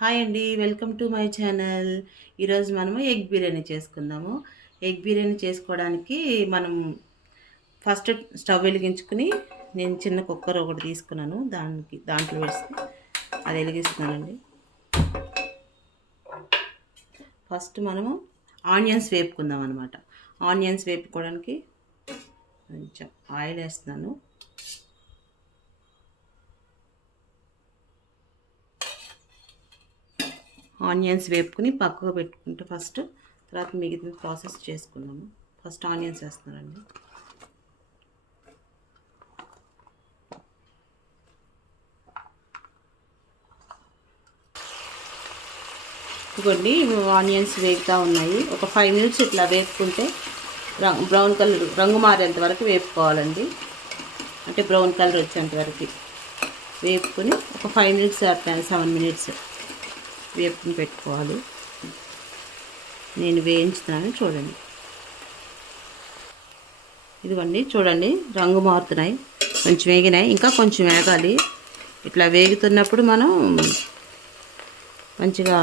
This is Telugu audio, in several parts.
హాయ్ అండి వెల్కమ్ టు మై ఛానల్. ఈరోజు మనము ఎగ్ బిర్యానీ చేసుకుందాము. ఎగ్ బిర్యానీ చేసుకోవడానికి మనం ఫస్ట్ స్టవ్ వెలిగించుకుని నేను చిన్న కుక్కర్ ఒకటి తీసుకున్నాను. దానికి దాంట్లో వేసి అది వెలిగిస్తున్నానండి. ఫస్ట్ మనము ఆనియన్స్ వేపుకుందాం అనమాట ఆనియన్స్ వేపుకోవడానికి కొంచెం ఆయిల్ వేస్తున్నాను. ఆనియన్స్ వేపుకుని పక్కకు పెట్టుకుంటే ఫస్ట్ తర్వాత మిగతా ప్రాసెస్ చేసుకున్నాము ఫస్ట్ ఆనియన్స్ వేస్తున్నానండి. ఇదిగోండి ఆనియన్స్ వేగుతూ ఉన్నాయి. ఒక ఫైవ్ మినిట్స్ ఇట్లా వేపుకుంటే బ్రౌన్ కలర్ రంగు మారేంత వరకు వేపుకోవాలండి. అంటే బ్రౌన్ కలర్ వచ్చేంత వరకు వేపుకొని ఒక ఫైవ్ మినిట్స్ సెవెన్ మినిట్స్ వేపుకుని పెట్టుకోవాలి. నేను వేయించుతున్నాను చూడండి. ఇదిగోండి చూడండి రంగు మారుతున్నాయి. కొంచెం వేగినాయి ఇంకా కొంచెం వేగాలి. ఇట్లా వేగుతున్నప్పుడు మనం మంచిగా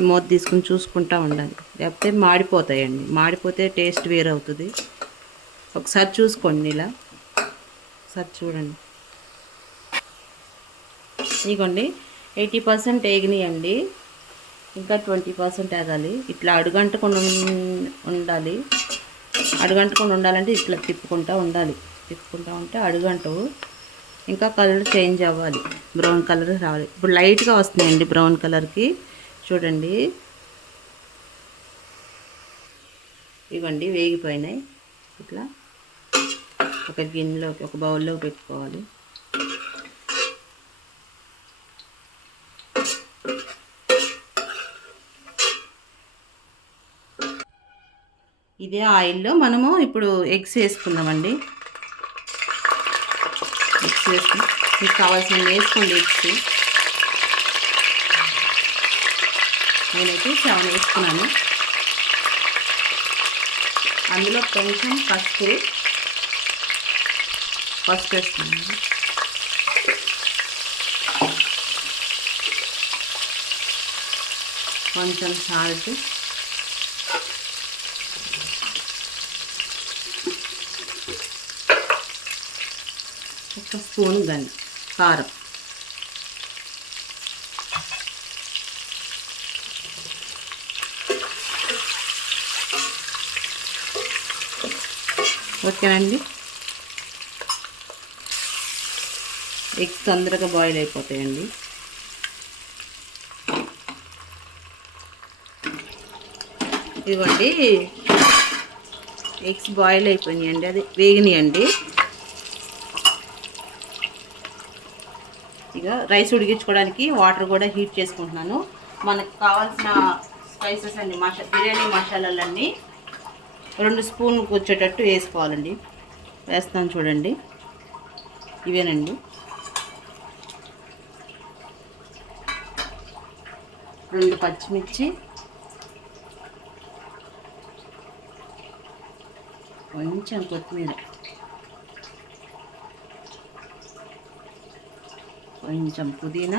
మూత తీసుకుని చూసుకుంటూ ఉండాలి. లేకపోతే మాడిపోతాయండి. మాడిపోతే టేస్ట్ వేరవుతుంది. ఒకసారి చూసుకోండి ఇలా. ఒకసారి చూడండి. ఇదిగోండి ఎయిటీ పర్సెంట్ వేగినాయండి ఇంకా ట్వంటీ పర్సెంట్ వేగాలి ఇట్లా అడుగంటకుండా ఉండాలి. అడుగంటకుండా ఉండాలంటే ఇట్లా తిప్పుకుంటూ ఉండాలి. తిప్పుకుంటూ ఉంటే అడుగంటవు. ఇంకా కలర్ చేంజ్ అవ్వాలి. బ్రౌన్ కలర్ రావాలి. ఇప్పుడు లైట్గా వస్తున్నాయండి బ్రౌన్ కలర్కి. చూడండి. ఇవ్వండి వేగిపోయినాయి. ఇట్లా ఒక గిన్నెలోకి ఒక బౌల్లోకి పెట్టుకోవాలి. ఇదే ఆయిల్లో మనము ఇప్పుడు ఎగ్స్ వేసుకుందామండి. ఎగ్స్ వేసుకుని మీకు కావాల్సిన వేసుకోండి ఎగ్స్. నేనైతే సెవెన్ వేసుకున్నాను. అందులో కొంచెం పసుపు. పసుపు వేస్తున్నాను కొంచెం సాల్ట్ ఒక స్పూన్ గని కారం. ఓకేనండి? ఎగ్స్ తొందరగా బాయిల్ అయిపోతాయండి. ఇదిగోండి. ఎగ్స్ బాయిల్ అయిపోయినాయండి. అది వేగినాయండి. ఇక రైస్ ఉడికించుకోవడానికి వాటర్ కూడా హీట్ చేసుకుంటున్నాను. మనకు కావాల్సిన స్పైసెస్ అండి మసా బిర్యానీ మసాలాలన్నీ రెండు స్పూన్కి వచ్చేటట్టు వేసుకోవాలండి. వేస్తాను చూడండి. ఇవేనండి. రెండు పచ్చిమిర్చి. కొంచెం కొత్తిమీర. కొంచెం పుదీనా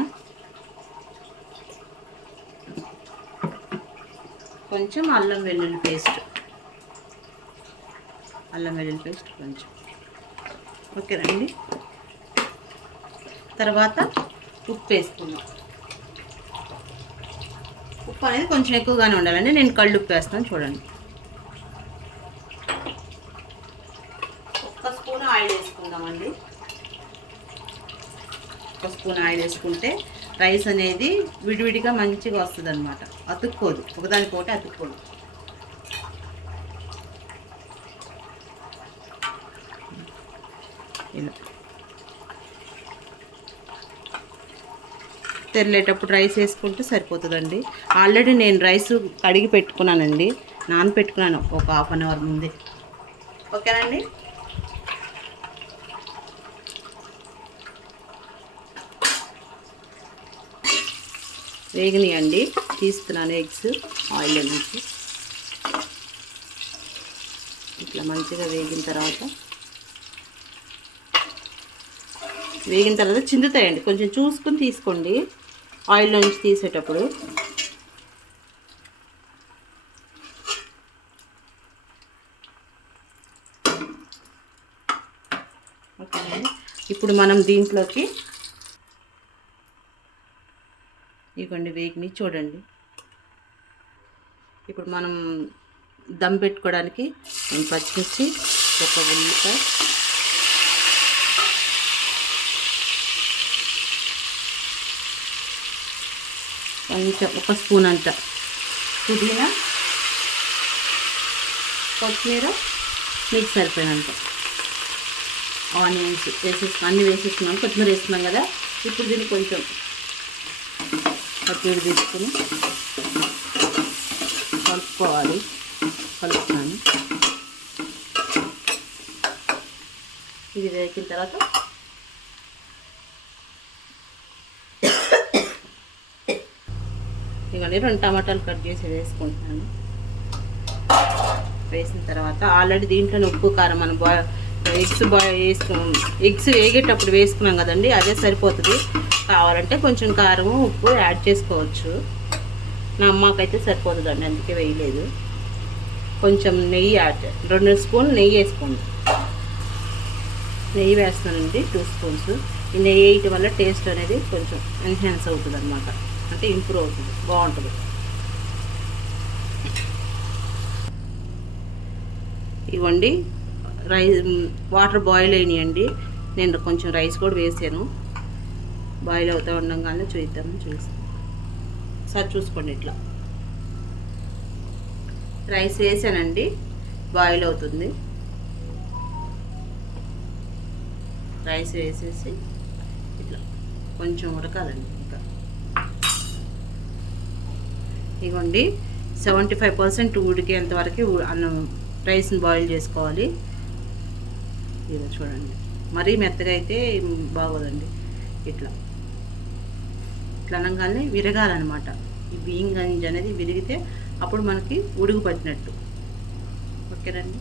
కొంచెం అల్లం వెల్లుల్లి పేస్ట్ అల్లం వెల్లుల్లి పేస్ట్ కొంచెం ఓకేనండి తర్వాత ఉప్పు వేసుకుందాం ఉప్పు అనేది కొంచెం ఎక్కువగానే ఉండాలండి నేను కళ్ళు ఉప్పు వేస్తాను చూడండి ఒక్క స్పూన్ ఆయిల్ వేసుకుందామండి ఒక స్పూన్ ఆయిల్ వేసుకుంటే రైస్ అనేది విడివిడిగా మంచిగా వస్తుంది అనమాట అతుక్కోదు. ఒకదానికొకటి అతుక్కోదు. ఇలా. తెరలేటప్పుడు రైస్ వేసుకుంటే సరిపోతుందండి. ఆల్రెడీ నేను రైస్ కడిగి పెట్టుకున్నానండి. నానపెట్టుకున్నాను. ఒక హాఫ్ అన్ అవర్ ముందే. ఓకేనండి వేగినాయండి. తీస్తున్నాను ఎగ్స్ ఆయిల్ నుంచి. ఇట్లా మంచిగా వేగిన తర్వాత. వేగిన తర్వాత చిందుతాయండి. కొంచెం చూసుకొని తీసుకోండి. ఆయిల్ నుంచి తీసేటప్పుడు. ఓకేనండి. ఇప్పుడు మనం దీంట్లోకి ఇవ్వండి వేగిని చూడండి. ఇప్పుడు మనం దమ్ పెట్టుకోవడానికి నేను పచ్చిమిర్చి ఒక ఉల్లిపాయ. కొంచెం ఒక స్పూన్ అంత పుదీనా కొత్తిమీర మీకు సరిపోయినంత. ఆనియన్స్ వేసేసుకున్నాం అన్నీ వేసేసుకున్నాం కొత్తిమీర వేసుకున్నాం కదా. ఇప్పుడు దీన్ని కొంచెం అటు తీసుకుని కలుపుకోవాలి. కలుపుతాను. ఇది వేగిన తర్వాత ఇవన్నీ రెండు టమాటాలు కట్ చేసి వేసుకుంటున్నాను. వేసిన తర్వాత ఆల్రెడీ దీంట్లో ఉప్పు కారం మనం బాయ్ ఎగ్స్ బాయ్ వేసుకున్నాం. ఎగ్స్ వేగేటప్పుడు వేసుకున్నాం కదండి అదే సరిపోతుంది. కావాలంటే కొంచెం కారం ఉప్పు యాడ్ చేసుకోవచ్చు. నా అమ్మకైతే సరిపోతుందండి అందుకే వేయలేదు. కొంచెం నెయ్యి యాడ్ రెండు స్పూన్ నెయ్యి వేసుకోండి. నెయ్యి వేస్తానండి టూ స్పూన్స్. ఈ నెయ్యి వేయటం వల్ల టేస్ట్ అనేది కొంచెం ఎన్హాన్స్ అవుతుంది అనమాట అంటే ఇంప్రూవ్ అవుతుంది బాగుంటుంది. ఇవ్వండి రైస్ వాటర్ బాయిల్ అయినాయండి. నేను కొంచెం రైస్ కూడా వేసాను. బాయిల్ అవుతూ ఉండగానే చూద్దామని చూసి. సార్ చూసుకోండి ఇట్లా. రైస్ వేసానండి బాయిల్ అవుతుంది. రైస్ వేసేసి ఇట్లా కొంచెం ఉడకాలండి ఇంకా. ఇగోండి సెవెంటీ ఫైవ్ పర్సెంట్ ఉడికేంత వరకు అన్నం రైస్ని బాయిల్ చేసుకోవాలి. ఇది చూడండి. మరీ మెత్తగా అయితే బాగోదండి. ఇట్లా. ఇట్లా అనగానే విరగాలన్నమాట. ఈ బియ్యం గంజి అనేది విరిగితే అప్పుడు మనకి ఉడుగు పట్టినట్టు. ఓకేనండి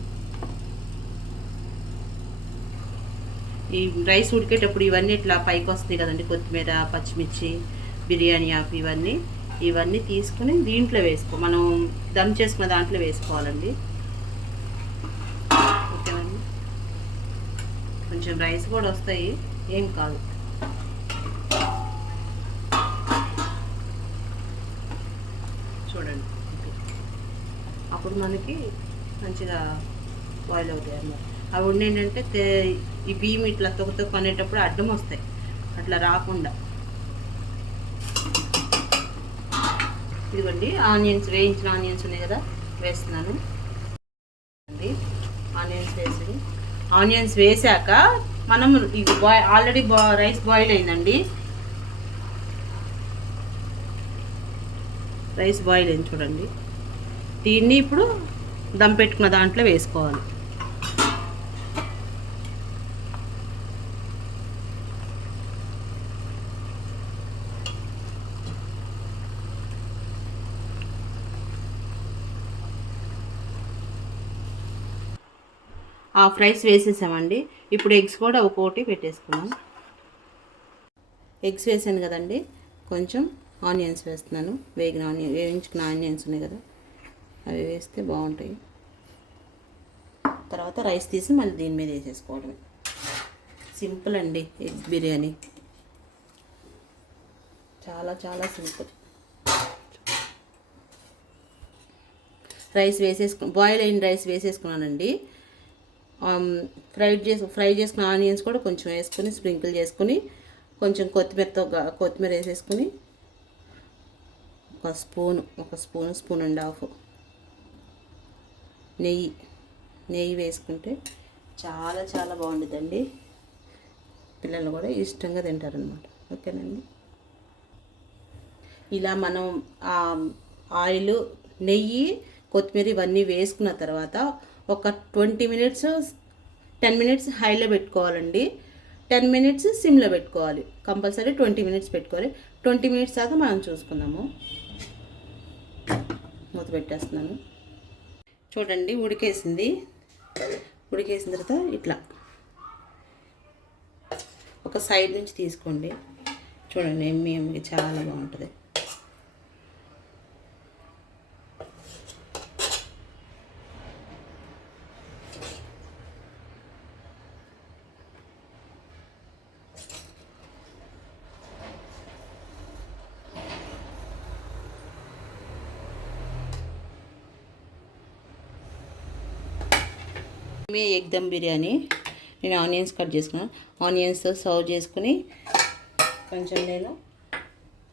ఈ రైస్ ఉడికేటప్పుడు ఇవన్నీ ఇట్లా పైకి వస్తాయి కదండి కొత్తిమీర పచ్చిమిర్చి బిర్యానీ ఆకు ఇవన్నీ. ఇవన్నీ తీసుకుని దీంట్లో వేసుకో మనం దమ్ చేసుకున్న దాంట్లో వేసుకోవాలండి. ఓకేనండి కొంచెం రైస్ కూడా వస్తాయి ఏం కాదు చూడండి అప్పుడు మనకి మంచిగా బాయిల్ అవుతాయి అన్నమాట. అవి ఉండి ఏంటంటే తే- ఈ బియ్యం ఇట్లా తొక్క తొక్క అనేటప్పుడు అడ్డం వస్తాయి. అట్లా రాకుండా. ఇదిగోండి ఆనియన్స్ వేయించిన ఆనియన్స్ ఉన్నాయి కదా వేస్తున్నాను. అండి ఆనియన్స్ వేసి ఆనియన్స్ వేసాక మనం ఇది బాయ్ ఆల్రెడీ బా రైస్ బాయిల్ అయిందండి. రైస్ బాయిల్ అయింది చూడండి. దీన్ని ఇప్పుడు దమ్ పెట్టుకున్న దాంట్లో వేసుకోవాలి. హాఫ్ రైస్ వేసేసామండి. ఇప్పుడు ఎగ్స్ కూడా ఒక్కోటి పెట్టేసుకున్నాం ఎగ్స్ వేసాను కదండి. కొంచెం ఆనియన్స్ వేస్తున్నాను. వేగిన ఆనియన్ వేయించుకున్న ఆనియన్స్ ఉన్నాయి కదా. అవి వేస్తే బాగుంటాయి. తర్వాత రైస్ తీసి మళ్ళీ దీని మీద వేసేసుకోవడమే. సింపుల్ అండి ఎగ్ బిర్యానీ. చాలా చాలా సింపుల్. రైస్ వేసేసుకు బాయిల్ అయిన రైస్ వేసేసుకున్నానండి. ఫ్రైడ్ చేసు ఫ్రై చేసుకున్న ఆనియన్స్ కూడా కొంచెం వేసుకొని స్ప్రింకిల్ చేసుకొని కొంచెం కొత్తిమీరతో కొత్తిమీర వేసేసుకొని ఒక స్పూన్ ఒక స్పూన్ స్పూన్ అండ్ హాఫ్. నెయ్యి నెయ్యి వేసుకుంటే చాలా చాలా బాగుంటుందండి పిల్లలు కూడా ఇష్టంగా తింటారనమాట ఓకేనండి? ఇలా మనం ఆయిల్ నెయ్యి కొత్తిమీర ఇవన్నీ వేసుకున్న తర్వాత ఒక ట్వంటీ మినిట్స్ టెన్ మినిట్స్ హైలో పెట్టుకోవాలండి. టెన్ మినిట్స్ సిమ్లో పెట్టుకోవాలి. కంపల్సరీ ట్వంటీ మినిట్స్ పెట్టుకోవాలి. ట్వంటీ మినిట్స్ దాకా మనం చూసుకుందాము. మూత పెట్టేస్తున్నాను. చూడండి ఉడికేసింది. ఉడికేసిన తర్వాత ఇట్లా. ఒక సైడ్ నుంచి తీసుకోండి. చూడండి ఎమ్మి చాలా బాగుంటుంది. మే ఎగ్ దమ్ బిర్యానీ. నేను ఆనియన్స్ కట్ చేసుకున్నాను ఆనియన్స్ సర్వ్ చేసుకుని కొంచెం నేను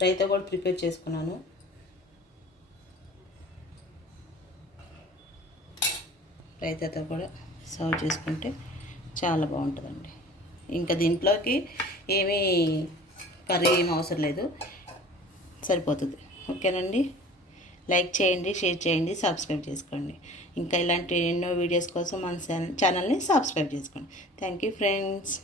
రైతా కూడా ప్రిపేర్ చేసుకున్నాను. రైతాతో కూడా సర్వ్ చేసుకుంటే చాలా బాగుంటుందండి. ఇంకా దీంట్లోకి ఏమీ కర్రీ ఏం అవసరం లేదు. సరిపోతుంది. ఓకేనండి? లైక్ చేయండి షేర్ చేయండి సబ్స్క్రైబ్ చేసుకోండి. ఇంకా ఇలాంటి ఎన్నో వీడియోస్ కోసం మన ఛానల్ని సబ్స్క్రైబ్ చేసుకోండి. Thank you friends.